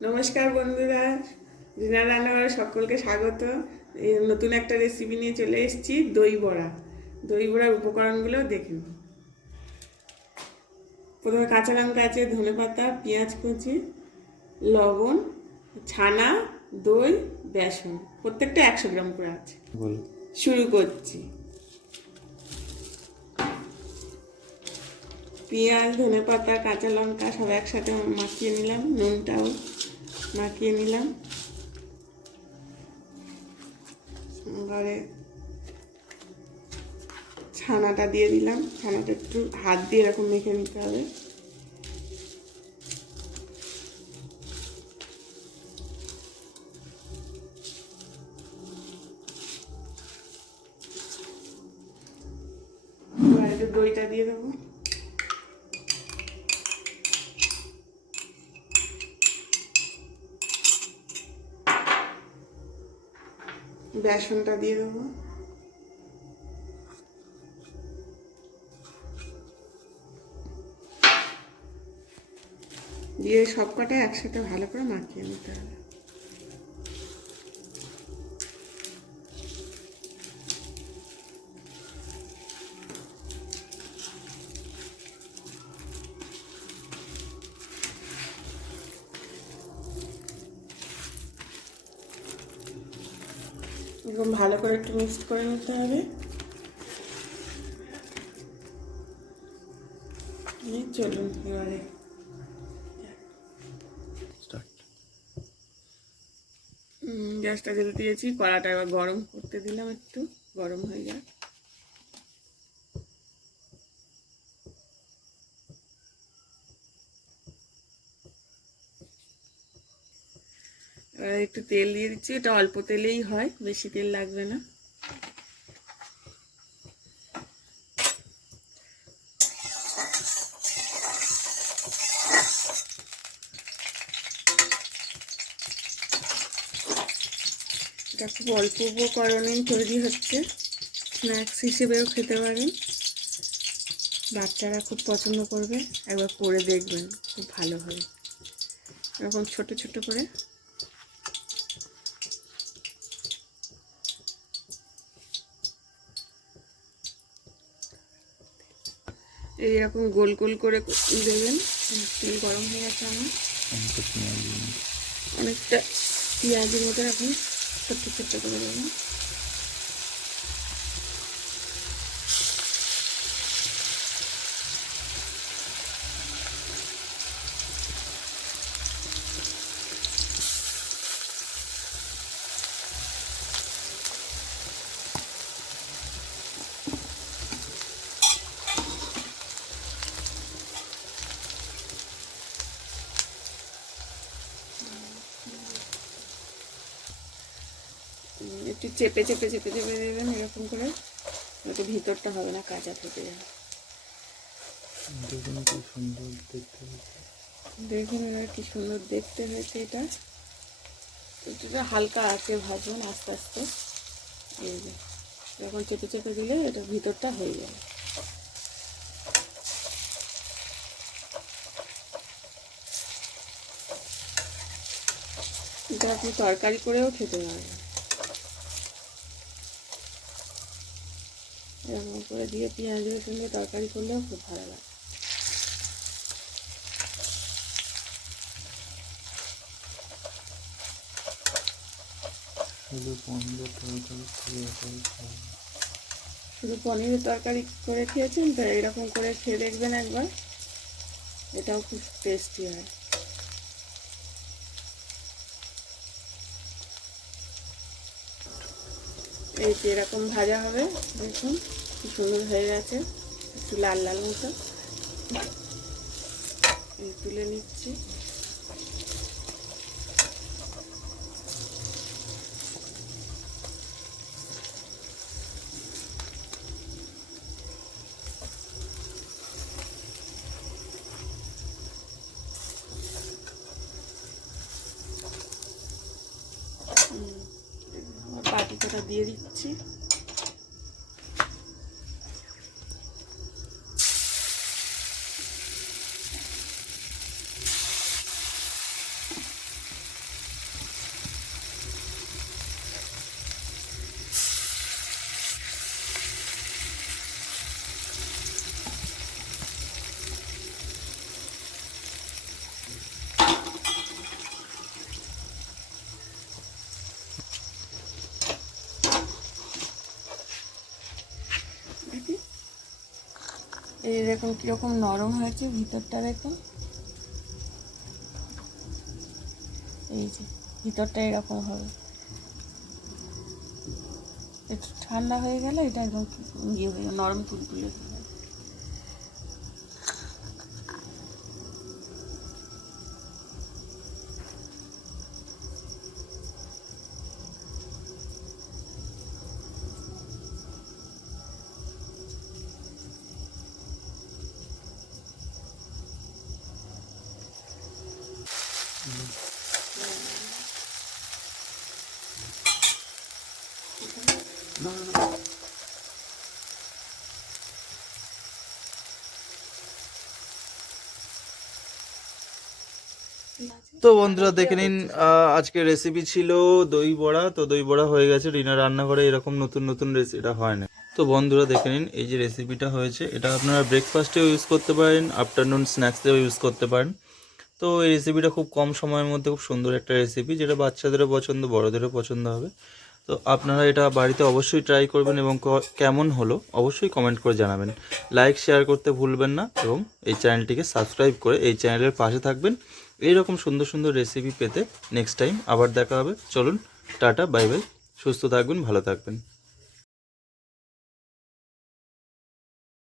নমস্কার বন্ধুরা, রিনা রান্নাঘরে সকলকে স্বাগত। নতুন একটা রেসিপি নিয়ে চলে এসেছি, দই বড়া। দই বড়ার উপকরণগুলো দেখুন। প্রথমে কাঁচা লঙ্কা আছে, ধনেপাতা, পেঁয়াজ কুচি, লবণ, ছানা, দই, বেসন, প্রত্যেকটা 100 গ্রাম করে আছে। শুরু করছি। পেঁয়াজ, ধনেপাতা, কাঁচা লঙ্কা সব একসাথে মাখিয়ে নিলাম, নুনটাও মাখিয়ে নিলাম। এবারে ছানাটা দিয়ে দিলাম। ছানাটা একটু হাত দিয়ে এরকম মেখে নিতে হবে। এবার একটু দইটা দিয়ে দেবো। বেসনটা দিয়ে দেবো। দিয়ে সব কটা একসাথে ভালো করে মাখিয়ে নিতে হবে। এরকম ভালো করে একটু মিক্সড করে নিতে হবে। চলুন এবারে গ্যাসটা জ্বেলে দিয়েছি। কড়াটা এবার গরম করতে দিলাম, একটু গরম হয়ে যায়। এবার একটু তেল দিয়ে দিচ্ছি। এটা অল্প তেলেই হয়, বেশি তেল লাগবে না। এটা খুব অল্প উপকরণেই তৈরি হচ্ছে, স্ন্যাক্স হিসেবেও খেতে পারেন। বাচ্চারা খুব পছন্দ করবে, একবার করে দেখবেন, খুব ভালো হবে। এরকম ছোট ছোট করে এইরকম গোল গোল করে দেবেন। তেল গরম হয়ে গেছে আমার। অনেকটা পেঁয়াজের মতো এখন ছোট্ট ছোট্ট করে দেবেন। একটু চেপে চেপে চেপে চেপে দেবেন এরকম করে, হয়তো ভিতরটা হবে না, কাঁচা থেকে যাবে। দেখুন এবার কি সুন্দর দেখতে হয়েছে। এটা হালকা আছে ভাজবেন আস্তে আস্তে। এই যে যখন চেপে চেপে দিলে এটা ভিতরটা হয়ে যাবে। এটা আপনি তরকারি করেও খেতে পারবেন। এরকম করে দিয়ে পেঁয়াজের সঙ্গে তরকারি করলেও খুব ভালো লাগে। শুধু পনিরের তরকারি করে খেয়েছেন তো, এরকম করে খেয়ে দেখবেন একবার, এটাও খুব টেস্টি হয়। এই যে এরকম ভাজা হবে, দেখুন কি সুন্দর হয়ে গেছে, একটু লাল লাল মতো। এই তুলে নিচ্ছি। বাটিটা দিয়ে দিচ্ছি। এই দেখুন কীরকম নরম হয়েছে ভিতরটা, দেখুন এই যে ভিতরটা এরকম হবে। একটু ঠান্ডা হয়ে গেলে এটা একদম ইয়ে হয়ে নরম তুলতুলে হয়ে যাবে। তো বন্ধুরা দেখে নিন, আজকে রেসিপি ছিল দই বড়া। তো দই বড়া হয়ে গেছে। রিনা রান্নাঘরে এরকম নতুন নতুন রেসিপিটা হয় না। তো বন্ধুরা দেখে নিন, এই যে রেসিপিটা হয়েছে, এটা আপনারা ব্রেকফাস্টেও ইউজ করতে পারেন, আফটারনুন স্ন্যাক্সেও ইউজ করতে পারেন। তো এই রেসিপিটা খুব কম সময়ের মধ্যে খুব সুন্দর একটা রেসিপি, যেটা বাচ্চাদেরও পছন্দ, বড়োদেরও পছন্দ হবে। তো আপনারা এটা বাড়িতে অবশ্যই ট্রাই করবেন এবং কেমন হলো অবশ্যই কমেন্ট করে জানাবেন। লাইক শেয়ার করতে ভুলবেন না এবং এই চ্যানেলটিকে সাবস্ক্রাইব করে এই চ্যানেলের পাশে থাকবেন এইরকম সুন্দর সুন্দর রেসিপি পেতে। নেক্সট টাইম আবার দেখা হবে। চলুন, টাটা, বাই বাই, সুস্থ থাকবেন, ভালো থাকবেন।